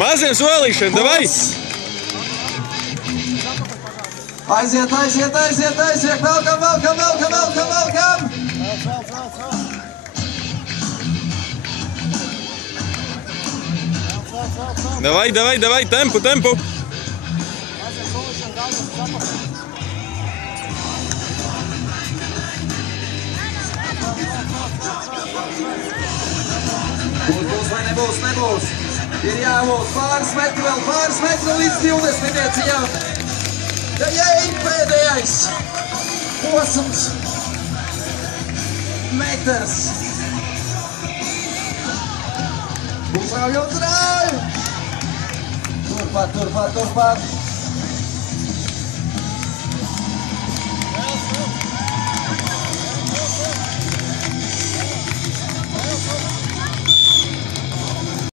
Maziem solīšiem, davai! Aiziet, velkam! Davai, tempu! Būs vai nebūs? Ir jābūt pāris metri līdz 20 ieciņām. Ja ir pēdējais posms metrs. Būs rāvjot! Turpat!